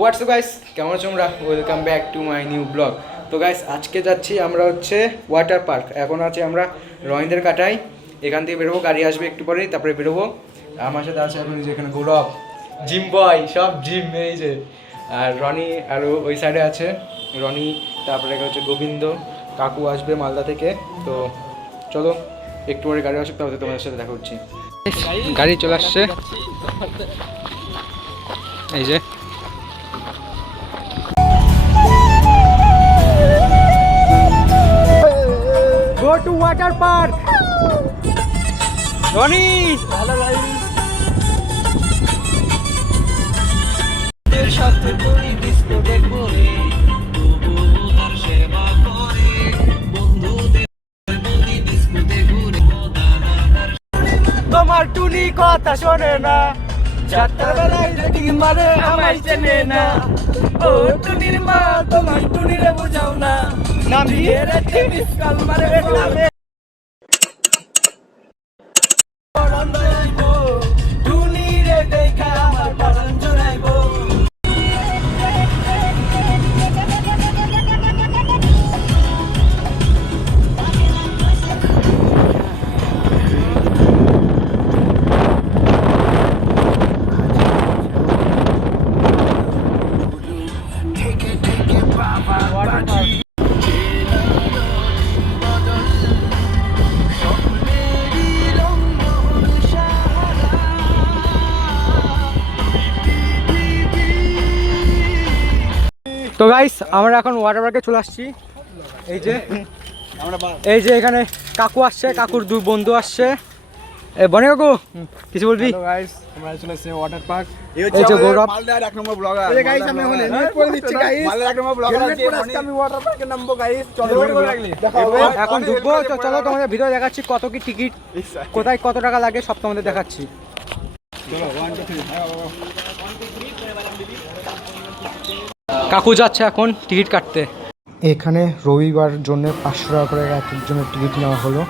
WhatsApp guys, কেমন আছো তোমরা? Welcome back to my new blog. তো গাইস, আজকে যাচ্ছি আমরা হচ্ছে ওয়াটার পার্ক। এখন আছি আমরা রহিন্দের কাটাই। এখান থেকে বেরোবো, গাড়ি আসবে একটু পরেই, তারপরে বেরোবো। আমার সাথে আছে এখন যেখানে গৌরব, জিম বয়, সব জিম এই যে, আর রনি আরও ওই সাইডে আছে রনি, তারপরে হচ্ছে গোবিন্দ কাকু আসবে মালদা থেকে। তো চলো একটু পরে গাড়ি আসবে, তাহলে তোমাদের সাথে দেখা হচ্ছে। গাড়ি চলে আসছে এই যে। Go to water park. Ronnie. Hello guys. সাথে তুই ডিস্কো দেখবো রে, তবু তার সেবা করে বন্ধুদের বলি ডিস্কোতে ঘুরে। তোমার টুনি কথা শোনে না, চারটার বেলায় রেডিং মারে আমায় চেনে না। ও টুনির মা, তোমার টুনিরে বোঝাও না, নাম দিয়ে রেখে মিসকাল মারে নামে। টুনিরে দেখা আমার পরাণ জড়াইবো। তো গাইস, আমরা এখন ওয়াটার পার্কে চলে আসছি। এই যে এখানে কাকু আসছে, কাকুর দুই বন্ধু আসছে। বনে কাকু, কিছু বলবি? হ্যালো গাইস, আমরা চলে এসেছি ওয়াটার পার্ক। এই যে গৌরব, মালদার এক নম্বর ব্লগার। এই গাইস, আমি এখন হেলমেট পরে দিচ্ছি গাইস। মালদার এক নম্বর ব্লগার আছে। আমি ওয়াটার পার্কে নামবো গাইস। চলো এখন ঢুকবো। চলো তোমাদের ভিডিও দেখাচ্ছি কত কি টিকিট, কোথায় কত টাকা লাগে সব তোমাদের দেখাচ্ছি। চলো 1 2 3। কাকু যাচ্ছে এখন টিকিট কাটতে। এখানে রবিবার জন্য 500 টাকা করে এক একজনের টিকিট নেওয়া হলো,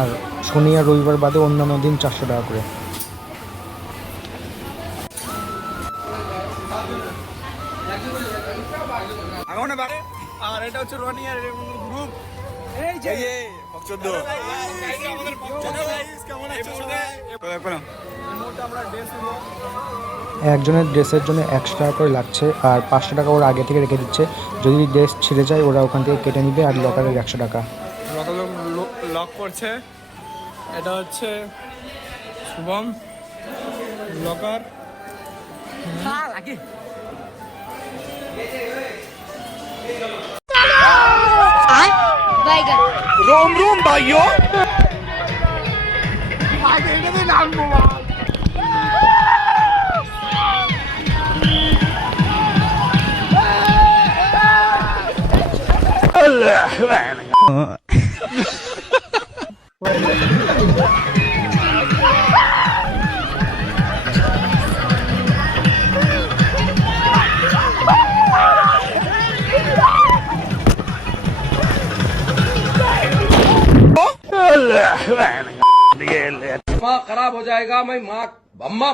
আর শনি আর রবিবার বাদে অন্যান্য দিন 400 টাকা করে। আর এটা হচ্ছে রনি আর গ্রুপ। এই যে ভক্তদ আমাদের ভক্তদ গাইস, কেমন আছো সবাই? আমরা ড্রেস নিব। একজনের ড্রেসের জন্য 100 টাকা করে লাগছে, আর 500 টাকা ওরা আগে থেকে রেখে দিচ্ছে। যদি ড্রেস ছিঁড়ে যায় ওরা ওখান থেকে কেটে নিবে, আর লকারের 100 টাকা। লক করছে, এটা হচ্ছে শুভম লকার। रोम रोम भाइयों दिमाग खराब हो जाएगा। मैं माँ अम्मा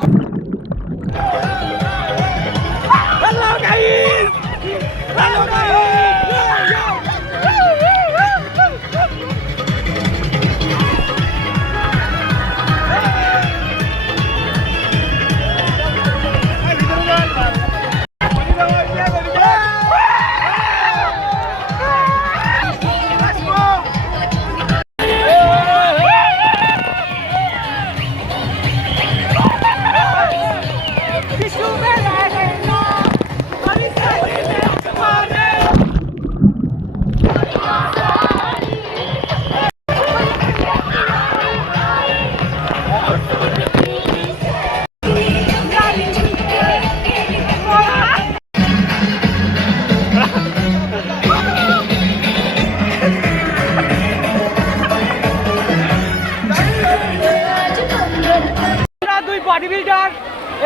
বডি বিল্ডার,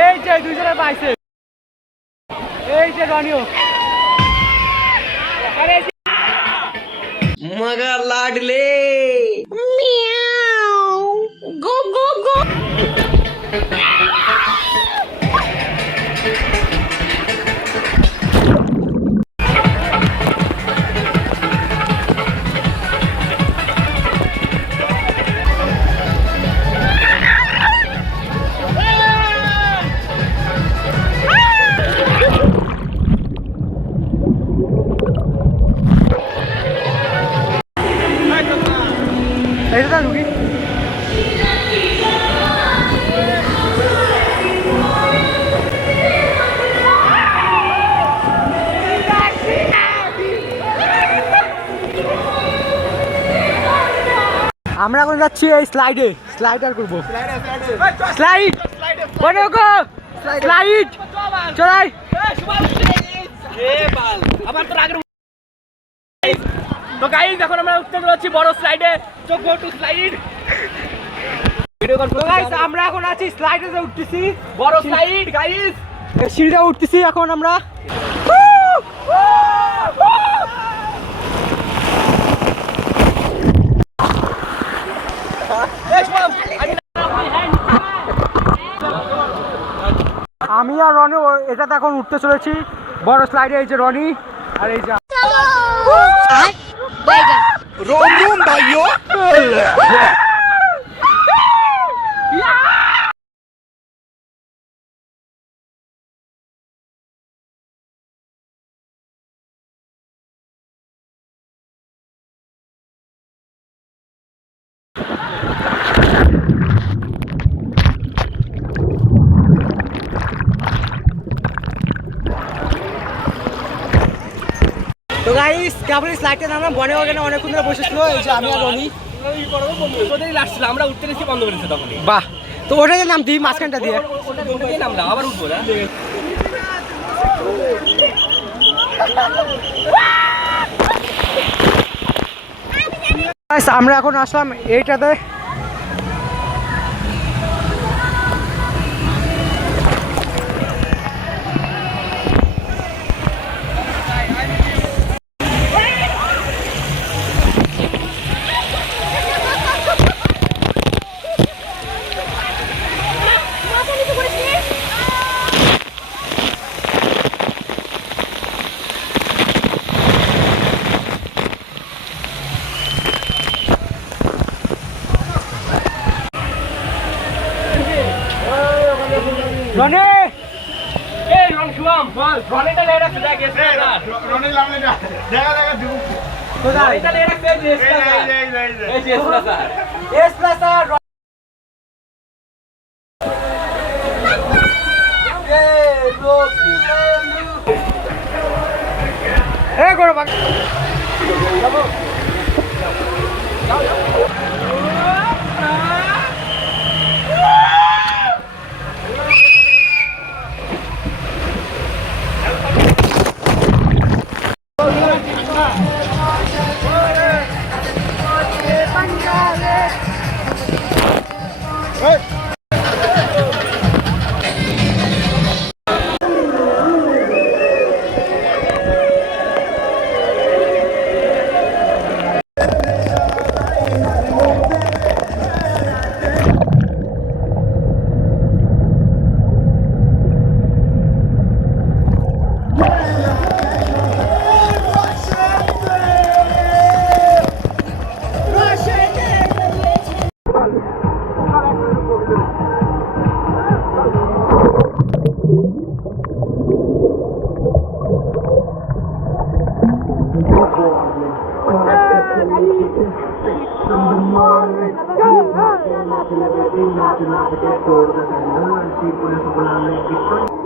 এই যে দুইজনের বাইসে, এই যে রনিও। मगर लाडले गो गो गो আমরা এখন যাচ্ছি এই স্লাইডার করবো স্লাইড স্লাইড চলাই তো গাইস এখন আমরা উঠতে যাচ্ছি বড় স্লাইডে। তো গো টু স্লাইড। আমরা এখন আছি স্লাইডে উঠতেছি, বড় স্লাইড গাইস। সিঁড়িটা উঠতেছি এখন আমরা। আমি আর রনি এটাতে এখন উঠতে চলেছি বড় স্লাইডে। এই যে রনি আর এই যে रोम रोम भाइयों তো গাইস কেবল স্লাইডে নামলাম, বনে ওখানে অনেকক্ষণ ধরে বসেছিল। এই যে আমি আর রনি ওদেরই লাগছিল, আমরা উঠতে এসে বন্ধ করেছে তখনই। বাহ, তো ওটাতে নাম দিই মাঝখানটা দিয়ে। ওটা দিয়ে নামলাম, আবার উঠবো না। আমরা এখন আসলাম এইটাতে। রনি এই রন শুয়াম বল, রনিটা লেট আছে দেখ এসে না। রনি লামলে না দেখা দেখা দিব কোথায় রনিটা লেট আছে এই যে এসে না। এই যে এসে না স্যার। এস প্লাস আর এ করো বাক Nace la vecina, se la toda la pulice bulanle,